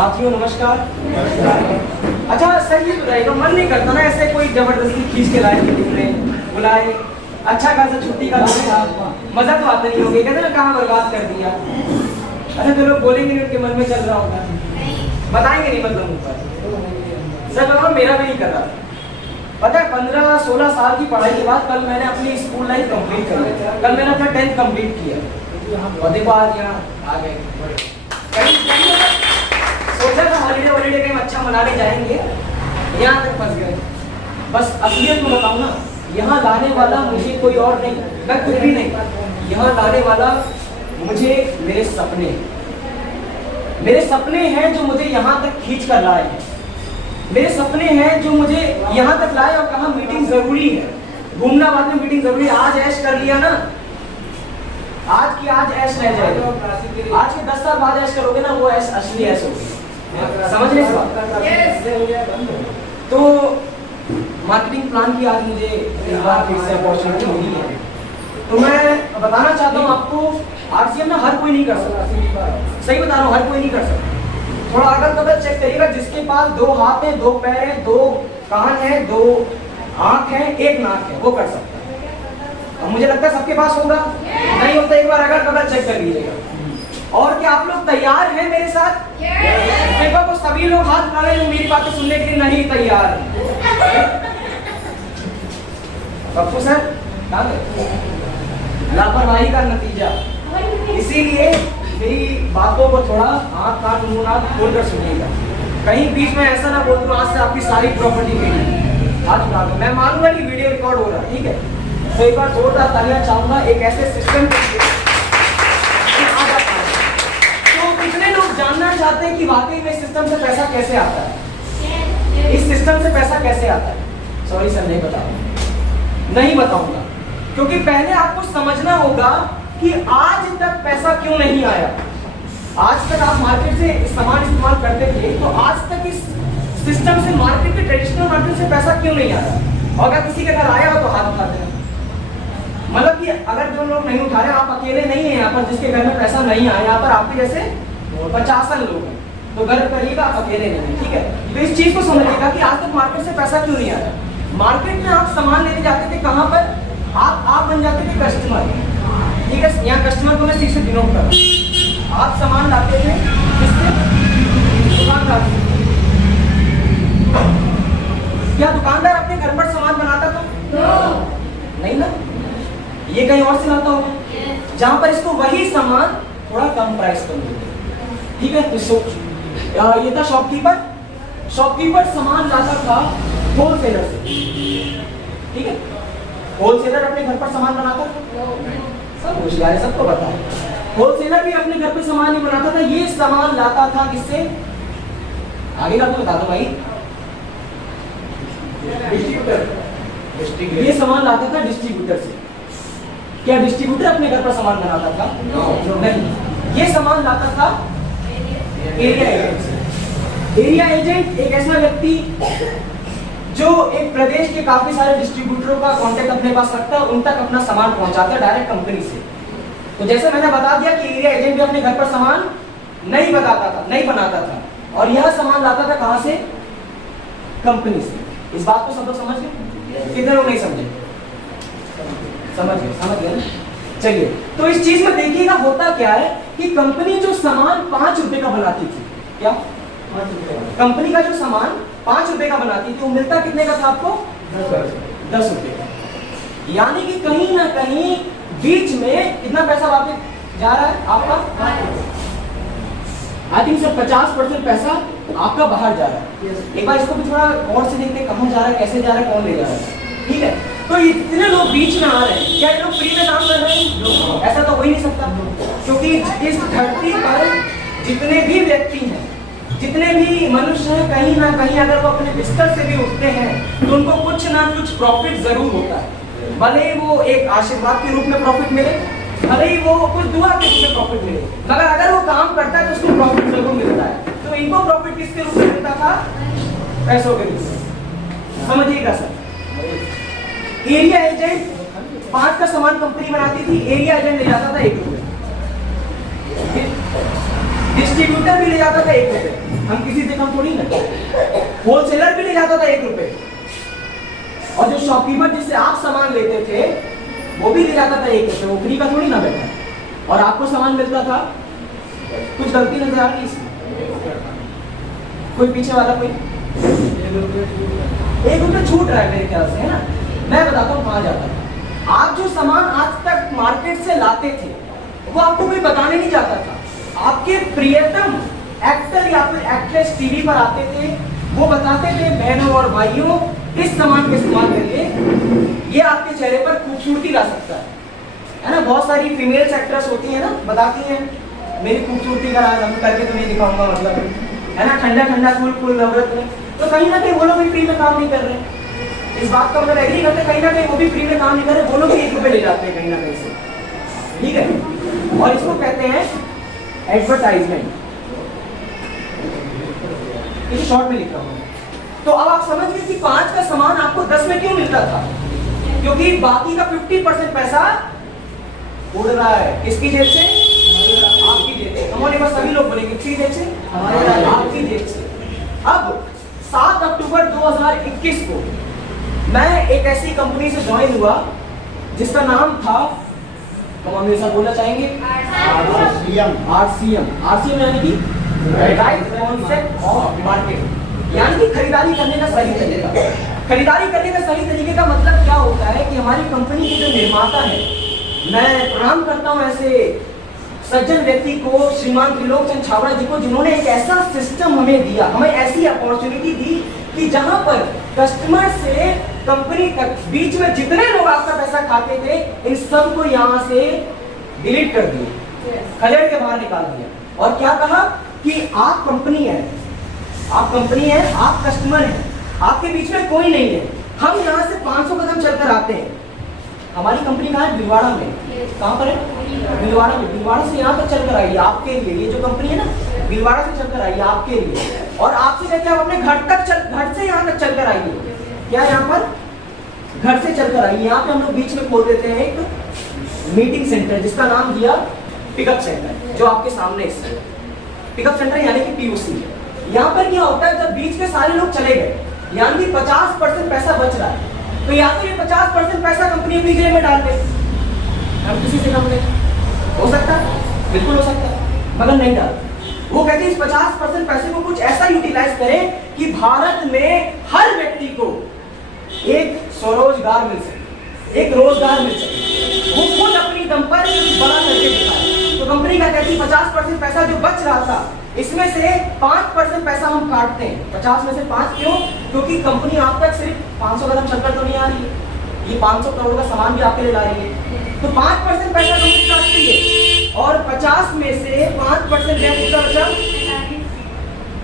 साथियों नमस्कार। अच्छा सर ये बताइएगा, मन नहीं करता ना ऐसे कोई जबरदस्ती खींच के लाए बुलाए, अच्छा खासा छुट्टी का दिन था, मजा तो आता नहीं होगा, कहते ना कहाँ बर्बाद कर दिया। अच्छा तो लोग बोलेंगे नहीं, उनके मन में चल रहा होगा, बताएंगे नहीं मतलब ऊपर। सर बाबा मेरा भी नहीं कर रहा। पता है 15-16 साल की पढ़ाई के बाद कल मैंने अपनी स्कूल लाइफ कंप्लीट कर लिया। कल मैंने अपना 10th कंप्लीट किया और देखो आज यहाँ आ गए। सोचा था हॉलीडे कहीं अच्छा मनाने जाएंगे, यहाँ तक फंस गए। बस असलियत में बताऊँ ना, यहाँ लाने वाला मुझे कोई और नहीं, मैं कुछ भी नहीं। यहाँ लाने वाला मुझे मेरे सपने हैं जो मुझे यहाँ तक खींच कर लाए हैं। मेरे सपने हैं जो मुझे यहाँ तक लाए और कहा मीटिंग जरूरी है, घूमना बाद में मीटिंग जरूरी है। आज ऐश कर लिया ना, आज की आज ऐश रह जाएगी, आज के 10 साल बाद ऐश करोगे ना, वो ऐश असली ऐश होगी। समझ रहे तो मार्केटिंग प्लान की आज मुझे इस बार फिर से अपॉर्चुनिटी मिली है। तो मैं बताना चाहता हूँ आपको, आरसीएम ना हर कोई नहीं कर सकता, सही बता रहा हूँ, हर कोई नहीं कर सकता। थोड़ा अगर कदर चेक करिएगा, जिसके पास 2 हाथ है, 2 पैर है, 2 कान है, 2 आंख है, 1 नाक है, वो कर सकता है। और मुझे लगता है सबके पास होगा, नहीं होता एक बार अगर कदर चेक कर लीजिएगा। और क्या आप लोग तैयार हैं मेरे साथ? देखो तो सभी लोग हाथ उठा रहे हैं मेरी बातें सुनने के लिए नहीं तैयार। पप्पू सर लापरवाही का नतीजा, इसीलिए मेरी बातों को थोड़ा आँख कान मुंह नाक खोल कर सुनिएगा। कहीं बीच में ऐसा ना बोल दूं आज से आपकी सारी प्रॉपर्टी मेरी। हाथ उठा दो, मैं मानूंगा कि वीडियो रिकॉर्ड हो रहा है, ठीक है? तो एक बार जोरदार तालियां चाहूंगा एक ऐसे सिस्टम के। तो कितने लोग जानना चाहते हैं कि वाकई में सिस्टम से पैसा कैसे आता है? इस सिस्टम से पैसा कैसे आता है? सॉरी सर नहीं बताऊंगा, क्योंकि पहले आपको समझना होगा कि आज तक पैसा क्यों नहीं आया। आज तक आप मार्केट से सामान इस्तेमाल करते थे, तो आज तक इस सिस्टम से, मार्केट के ट्रेडिशनल मार्केट से पैसा क्यों नहीं आया? और अगर किसी के घर आया हो तो हाथ उठा देना। मतलब कि अगर जो लोग नहीं उठा रहे, आप अकेले नहीं है यहाँ पर जिसके घर में पैसा नहीं आया। यहाँ पर आपके जैसे 50 लोग हैं, तो गर्व करिएगा आप अकेले नहीं, ठीक है? तो इस चीज को समझिएगा कि आज तक मार्केट से पैसा क्यों नहीं आया। मार्केट में आप सामान लेने जाते थे, कहाँ पर आप बन जाते थे कस्टमर, ठीक है? यहाँ कस्टमर को मैं ठीक से डिनोट कर, आप सामान लाते थे किससे? दुकानदार से। क्या दुकानदार अपने घर पर सामान बनाता था? नहीं ना, ये कहीं और से लाता होगा, जहां पर इसको वही सामान थोड़ा कम प्राइस पर मिलता है, ठीक है? तो ये था शॉपकीपर सामान लाता था होलसेलर से, ठीक है? होलसेलर अपने घर पर सामान बनाता था, सब होशियार है, सबको पता है। होलसेलर भी अपने घर पे सामान नहीं बनाता था, ये सामान लाता था किससे? आगे का तो बता दो भाई। डिस्ट्रीब्यूटर। ये सामान लाता था डिस्ट्रीब्यूटर से। क्या डिस्ट्रीब्यूटर अपने घर पर सामान बनाता था? नहीं, ये सामान लाता था एरिया एजेंट से। एरिया एजेंट एक ऐसा व्यक्ति जो एक प्रदेश के काफी सारे डिस्ट्रीब्यूटरों का कांटेक्ट अपने पास रखता है, उन तक अपना सामान पहुंचाता है डायरेक्ट कंपनी से। तो जैसे मैंने बता दिया कि एरिया एजेंट भी अपने घर पर सामान नहीं बनाता था, और यह सामान लाता था कहां से? कंपनी से। इस बात को सब लोग समझ गए? कितने लोग नहीं समझे? समझ गए। चलिए, तो इस चीज में देखिएगा होता क्या है कि कंपनी जो सामान 5 रुपए का बनाती थी, क्या 5 रुपए? कंपनी का जो सामान 5 रुपए का बनाती थी, वो मिलता कितने का था आपको? 10 रुपए का। यानी कि कहीं ना कहीं बीच में कितना पैसा वापस जा रहा है आपका? आई थिंक सर 50% पैसा आपका बाहर जा रहा है। एक बार इसको भी थोड़ा और से देखते हैं, कहाँ जा रहा है, कैसे जा रहा है, कौन ले जा रहा है, ठीक है? तो इतने लोग बीच में आ रहे हैं, क्या ये लोग फ्री में काम कर रहे हैं? ऐसा तो हो ही नहीं सकता, क्योंकि इस धरती पर जितने भी व्यक्ति हैं, जितने भी मनुष्य हैं, कहीं ना कहीं अगर वो अपने बिस्तर से भी उठते हैं तो उनको कुछ ना कुछ प्रॉफिट जरूर होता है। भले ही वो एक आशीर्वाद के रूप में प्रॉफिट मिले, भले ही वो कुछ दुआ के रूप में प्रॉफिट मिले, मगर अगर वो काम करता है तो उसको प्रॉफिट जरूर मिलता है। तो इनको प्रॉफिट किसके रूप में मिलता था? पैसों के रूप में। समझिएगा सर, एरिया एजेंट 5 का सामान कंपनी बनाती थी, एरिया एजेंट ले जाता था 1 रुपए। डिस्ट्रीब्यूटर भी ले जाता था 1 रुपए, हम किसी से कम थोड़ी ना, होलसेलर भी ले जाता था 1 रुपए, और जो शॉपकीपर जिससे आप सामान लेते थे वो भी ले जाता था 1 रुपए, वो फ्री का थोड़ी ना बैठा, और आपको सामान मिलता था। कुछ गलती नजर आ रही इसमें? कोई पीछे वाला कोई 1 रुपए छूट रहा है मेरे ख्याल से, है ना? मैं बताता हूँ कहाँ जाता था। आप जो सामान आज तक मार्केट से लाते थे वो आपको कोई बताने नहीं जाता था। आपके प्रियतम एक्टर या फिर एक्ट्रेस टीवी पर आते थे, वो बताते थे बहनों और भाइयों इस सामान का इस्तेमाल करिए, ये आपके चेहरे पर खूबसूरती ला सकता है ना? बहुत सारी फीमेल्स एक्ट्रेस होती है ना, बताती हैं मेरी खूबसूरती का राज हम करके तो नहीं दिखाऊंगा, मतलब है ना, ठंडा ठंडा कूल कूल नवरत में, तो कहीं ना कहीं वो लोग भी फ्री में काम नहीं कर रहे। इस बात का मतलब एग्री करते, कहीं ना कहीं वो भी फ्री में काम नहीं कर रहे, वो लोग भी 1 रुपए ले जाते हैं कहीं ना कहीं से, ठीक है? और इसको कहते हैं एडवर्टाइजमेंट। इसे शॉर्ट में लिख रहा हूँ। तो अब आप समझ गए कि 5 का सामान आपको 10 में क्यों मिलता था? क्योंकि बाकी का 50% पैसा उड़ रहा है किसकी जेब से? आपकी जेब से। हमारे पास सभी लोग बोलेंगे किसकी जेब से? हमारे आपकी जेब से। अब 7 अक्टूबर 2021 को मैं एक ऐसी कंपनी से ज्वाइन हुआ जिसका नाम था, तो हम ऐसा बोलना चाहेंगे RCM यानी कि राइट कॉन्सेप्ट ऑफ मार्केट, यानी कि खरीदारी करने का सही तरीका। खरीदारी करने का सही तरीके का मतलब क्या होता है कि हमारी कंपनी के जो निर्माता है, मैं प्रणाम करता हूं ऐसे सज्जन व्यक्ति को, श्रीमान त्रिलोक चंद छाबड़ा जी को, जिन्होंने एक ऐसा सिस्टम हमें दिया, हमें ऐसी अपॉर्चुनिटी दी कि जहां पर कस्टमर से कंपनी तक बीच में जितने लोग आपका पैसा खाते थे, इन सब को यहां से डिलीट कर दिए, खदेड़ के बाहर निकाल दिया। और क्या कहा कि आप कंपनी है, आप कंपनी है, आप कस्टमर हैं, आपके बीच में कोई नहीं है। हम यहाँ से 500 कदम चलकर आते हैं। हमारी कंपनी कहाँ है? भीलवाड़ा में। कहाँ पर है? भीलवाड़ा में। भीलवाड़ा से यहाँ तक चलकर आइए आपके लिए, ये जो कंपनी है ना, भीलवाड़ा से चलकर आइए आपके लिए, और आपसे कहते हैं आप अपने घर से यहाँ तक चलकर आइए। क्या यहाँ पर? घर से चलकर आइए। यहाँ पे हम लोग बीच में खोल देते हैं एक मीटिंग सेंटर, जिसका नाम दिया पिकअप सेंटर, जो आपके सामने इस पिकअप सेंटर यानी कि POC। यहाँ पर क्या होता है, जब बीच के सारे लोग चले गए, यानी कि 50% पैसा बच रहा है, तो या तो ये 50% पैसा कंपनी अपनी जेब में डाल दे, हम किसी से कम नहीं, हो सकता है, बिल्कुल हो सकता है, मगर नहीं डाल। वो कहते हैं इस 50% पैसे को कुछ ऐसा यूटिलाइज करें कि भारत में हर व्यक्ति को एक स्वरोजगार मिल सके, एक रोजगार मिल सके, वो खुद अपनी दम पर बड़ा करके दिखाए। तो कंपनी का कहती है 50% पैसा जो बच रहा था, इसमें से 5% पैसा हम काटते हैं। 50 में से 5 क्यों? क्योंकि कंपनी आप तक सिर्फ 500 कदम चलकर तो नहीं आ रही है, ये 500 करोड़ का सामान भी आपके लिए ला रही है, तो 5% पैसा कंपनी काटती है, और 50 में से 5% कितना बचा?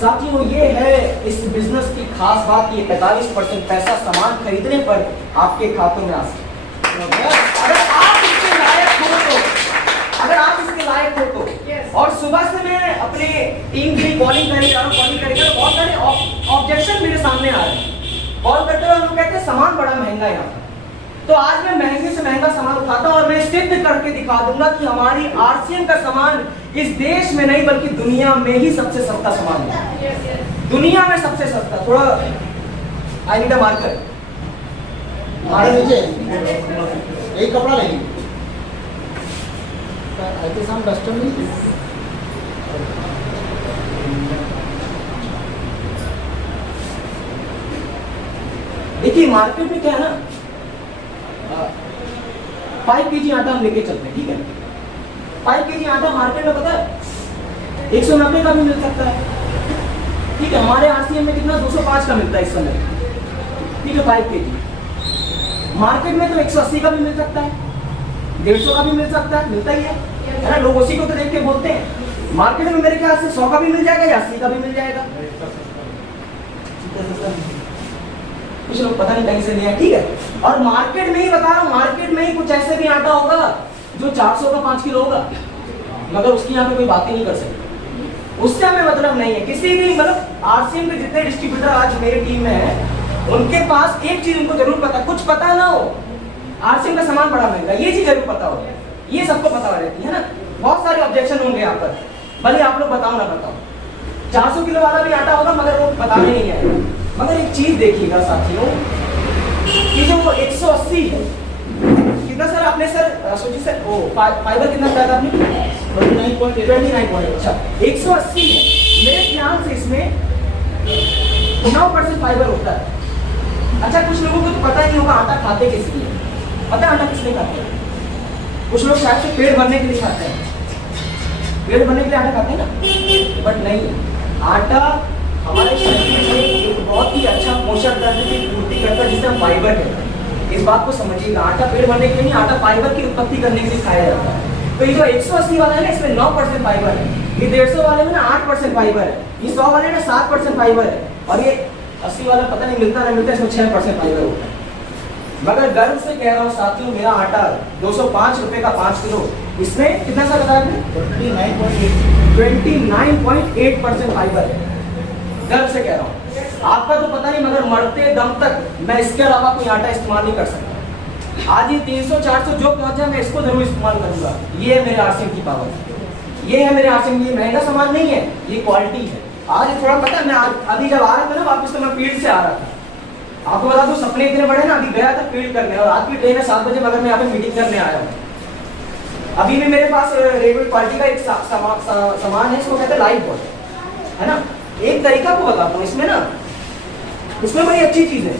साथियों, ये है इस बिजनेस की खास बात, ये 45% पैसा सामान खरीदने पर आपके खातों में आ सकता है। अगर आप इसके लायक हो तो, अगर आप इसके लायक हो तो। और सुबह से मैं अपने टीम की बॉलिंग करने जा रहा हूँ, बॉलिंग करके बहुत सारे ऑब्जेक्शन मेरे सामने आ रहे हैं। कॉल करते हुए लोग कहते हैं सामान बड़ा महंगा है यहाँ, तो आज मैं महंगे से महंगा सामान उठाता हूँ और मैं सिद्ध करके दिखा दूंगा कि हमारी RCM का सामान इस देश में नहीं बल्कि दुनिया में ही सबसे सस्ता सामान है। दुनिया में सबसे सस्ता। थोड़ा आई नीड अ मार्कर, एक कपड़ा लेंगे कस्टम नहीं। देखिए मार्केट में क्या है ना, 5 kg आटा हम लेके चलते हैं, ठीक है? 5 kg आटा मार्केट में पता है 190 का भी मिल सकता है, ठीक है? हमारे RCM में कितना 205 का मिलता है इस समय, ठीक है? 5 kg मार्केट में तो 180 का भी मिल सकता है, 150 का भी मिल सकता है, मिलता ही है ना? लोग उसी को तो देख के बोलते हैं। मार्केट में मेरे ख्याल से 100 का भी मिल जाएगा या 80 का भी मिल जाएगा, कुछ लोग पता नहीं कहीं से लिया, ठीक है? और मार्केट में ही बता रहा हूँ, मार्केट में ही कुछ ऐसे भी आटा होगा जो 400 का 5 किलो होगा, मगर उसकी यहाँ पे कोई बात ही नहीं कर सकती, उससे हमें मतलब नहीं है। किसी भी मतलब RCM के जितने डिस्ट्रीब्यूटर आज मेरी टीम में है, उनके पास एक चीज उनको जरूर पता, कुछ पता ना हो RCM का सामान बड़ा महंगा, ये चीज जरूर पता हो, ये सबको पता रहती है ना। बहुत सारे ऑब्जेक्शन होंगे यहाँ पर, भले आप लोग बताओ ना बताओ, 400 किलो वाला भी आटा होगा मगर वो बताने नहीं आएगा। मगर एक चीज देखिएगा साथियों कि जो वो 180 है, कितना सर आपने सर सोचिए सर वो फाइबर कितना बताया था आपने? 29.8। अच्छा 180 है, मेरे ख्याल से इसमें 9% फाइबर होता है। अच्छा कुछ लोगों को तो पता ही नहीं होगा आटा खाते किस लिए, पता है आटा किस लिए खाते हैं? कुछ लोग शायद से पेट भरने के लिए खाते हैं, पेट भरने के लिए आटा खाते हैं ना, बट नहीं, आटा हमारे शरीर में एक बहुत ही अच्छा पोषक तत्व की पूर्ति करता है जिसे हम फाइबर कहते हैं। इस बात को समझिएगा, आटा पेट भरने के लिए नहीं, आटा फाइबर की उत्पत्ति करने के लिए खाया जाता है। तो ये जो 180 वाला है ना इसमें 9% फाइबर है, ये 150 वाले में ना 8% फाइबर है, ये 100 वाले में 7% फाइबर है, और ये 80 वाला पता नहीं मिलता ना मिलता, इसमें 6% फाइबर होता है। मगर गर्व से कह रहा हूँ साथियों, मेरा आटा 205 रुपए का 5 किलो, इसमें कितना सा बताया आपने? 29.8% फाइबर है। गर्व से कह रहा हूँ, आपका तो पता नहीं मगर मरते दम तक मैं इसके अलावा कोई आटा इस्तेमाल नहीं कर सकता। आज ये 300-400 जो पहुंचा मैं इसको जरूर इस्तेमाल करूंगा। ये है मेरे आरसीएम की पावर, ये है मेरे आरसीएम। ये महंगा सामान नहीं है, ये क्वालिटी है। आज थोड़ा पता है, मैं अभी जब आ रहा था ना वापस, तो मैं फील्ड से आ रहा था, आपको बता दो सपने इतने बड़े ना, अभी गया था फील्ड करने और रात की ट्रेन है 7 बजे, मगर मैं यहाँ पे मीटिंग करने आया हूँ। अभी भी मेरे पास रेलवे क्वालिटी का एक सामान है, इसको कहते हैं लाइफ बॉय, है ना। एक तरीका को बताता हूँ, इसमें ना, इसमें बड़ी अच्छी चीज है,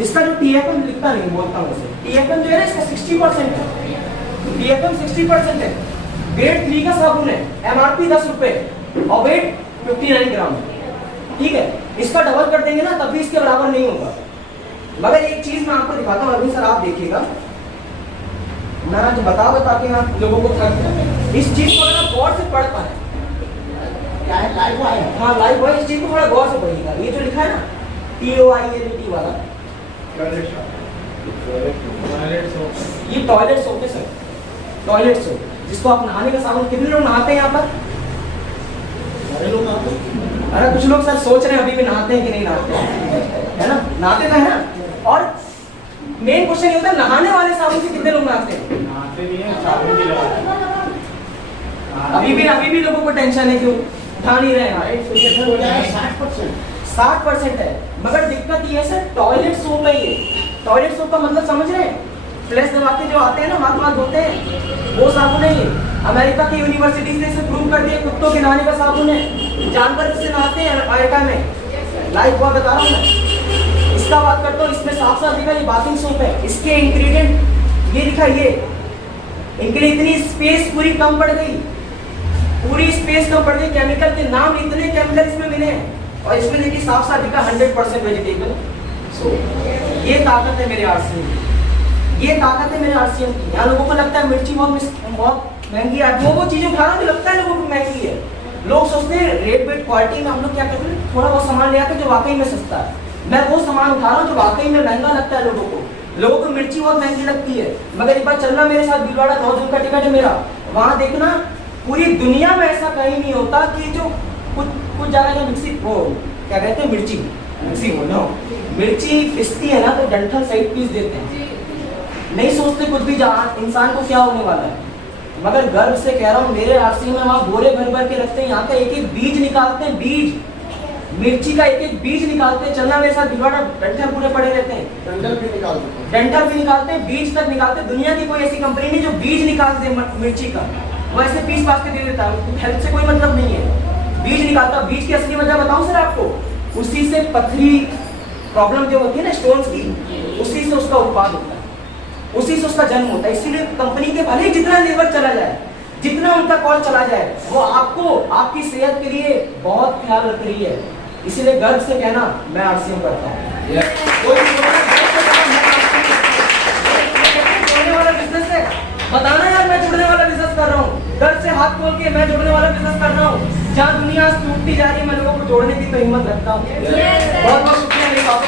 इसका जो TFM लिखता नहीं, बोलता हूँ उसे, TFM जो है ना इसका 60% है, TFM 60% है। ग्रेड 3 का साबुन है, MRP 10 रुपए और वेट 59 ग्राम है, ठीक है। इसका डबल कर देंगे ना तब भी इसके बराबर नहीं होगा। मगर एक चीज मैं आपको दिखाता हूँ अरविंद सर, आप देखिएगा, मैं आज बताऊंगा ताकि आप लोगों को इस चीज को अगर आप गौर से पढ़ पाए, क्या है? लाइव बॉय है। हाँ लाइव बॉय, इस चीज को थोड़ा गौर से पढ़िएगा। ये जो लिखा है ना TOILET वाला, ये टॉयलेट सोप है सर, टॉयलेट सोप, जिसको आप नहाने का साबुन। कितने लोग नहाते हैं यहाँ पर? सारे लोग नहाते हैं। अरे कुछ लोग सर सोच रहे हैं अभी भी नहाते हैं कि नहीं नहाते हैं, है ना, नहाते तो है ना। और मेन क्वेश्चन ये होता है नहाने वाले साबुन से कितने लोग नहाते हैं? नहाते नहीं है, साबुन भी लगाते हैं। अभी भी लोगों को टेंशन है, क्यों उठा नहीं रहे हैं? 60% है। मगर दिक्कत ये है सर, टॉयलेट सोप है ये। टॉयलेट सोप का मतलब समझ रहे हैं? फ्लैश दबा के जो आते हैं ना, हाथ धोते हैं, वो साबुन है ये। अमेरिका की यूनिवर्सिटी से इसे प्रूव कर दिया, कुत्तों के नहाने का साबुन है, जानवर इससे नहाते हैं अमेरिका में। लाइव बॉय बता रहा हूँ मैं, इसका बात करता हूँ, इसमें साफ साफ लिखा ये बाथिंग सोप है। इसके इंग्रेडिएंट ये लिखा, ये इनके लिए इतनी स्पेस पूरी कम पड़ गई, पूरी स्पेस कम पड़ गई। केमिकल के नाम, इतने केमिकल इसमें मिले हैं, और इसमें देखिए साफ साफ लिखा 100% वेजिटेबल सोप। ये ताकत है मेरे आरसीएम की, ये ताकत है मेरे आरसीएम की। यहाँ लोगों को लगता है मिर्ची बहुत महंगी है, वो चीजें उठा रहा लगता है लोगों को महंगी है। लोग सोचते हैं रेट वेट क्वालिटी में, हम लोग क्या करते हैं थोड़ा बहुत सामान ले आते हैं जो वाकई में सस्ता है। मैं वो सामान उठा रहा हूँ जो वाकई में महंगा लगता है लोगों को। लोगों को मिर्ची बहुत महंगी लगती है, मगर एक बार चलना मेरे साथ, भीलवाड़ा 9 जून का टिकट है मेरा, वहाँ देखना पूरी दुनिया में ऐसा कहीं नहीं होता कि जो कुछ जगह जो मिक्सी वो क्या कहते हैं मिर्ची बोलो, मिर्ची पिसती है ना तो डंठल सहित पीस देते हैं, नहीं सोचते कुछ भी जहाँ इंसान को क्या होने वाला है। मगर गर्व से कह रहा हूँ मेरे आरसीएम में वहाँ बोरे भर भर के रखते हैं, यहाँ का एक एक बीज निकालते हैं, बीज मिर्ची का एक एक बीज निकालते हैं। चलना मेरे साथ, भीलवाड़ा डंठल पूरे पड़े रहते हैं, डंठल भी निकालते हैं, डंठल भी निकालते हैं, बीज तक निकालते हैं। दुनिया की कोई ऐसी कंपनी नहीं जो बीज निकाल दे मिर्ची का, वो ऐसे पीस पास के दे देता है, हेल्थ से कोई मतलब नहीं है। बीज निकालता, बीज की असली वजह बताऊं सर आपको, उसी से पथरी प्रॉब्लम जो होती है ना स्टोन्स की, उसी से उसका उत्पाद होता है, उसी से उसका जन्म होता है। इसीलिए कंपनी के भले जितना लेवल चला जाए, जितना उनका कॉल चला जाए, वो आपको आपकी सेहत के लिए बहुत ख्याल रख रही है। इसीलिए गर्व से कहना मैं आरसीएम करता हूँ। जुड़ने वाला बिजनेस है, बताना यार मैं जुड़ने वाला बिजनेस कर रहा हूँ, गर्व से हाथ खोल के मैं जुड़ने वाला बिजनेस कर रहा हूँ। जहाँ दुनिया टूटती जा रही है मैं लोगों को जोड़ने की तो हिम्मत रखता हूँ। बहुत बहुत शुक्रिया मेरे पापा